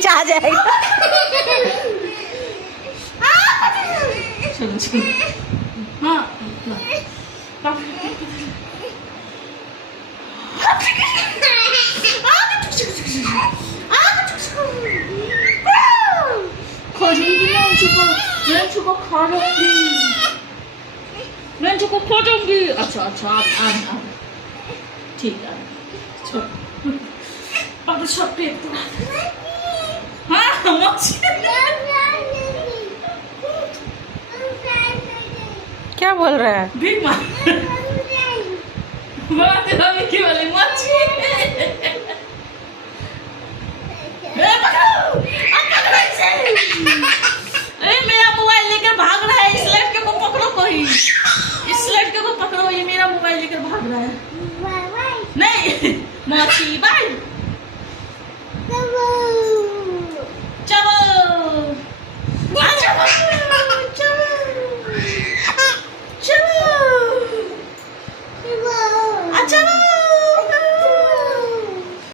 नीचे आ जाएगा। चलो चलो हाँ खोजूंगी लंचू को खा लूंगी, लंचू को खोजूंगी। अच्छा अच्छा आप ठीक है चलो अब सब पेट हाँ क्या बोल रहा है? भीख मार কি বলে মাছি मेरा मोबाइल लेकर भाग रहा है। इस लड़के को पकड़ो कोई, इस लड़के को पकड़ो, ये मेरा मोबाइल लेकर भाग रहा है। नहीं माची बाय।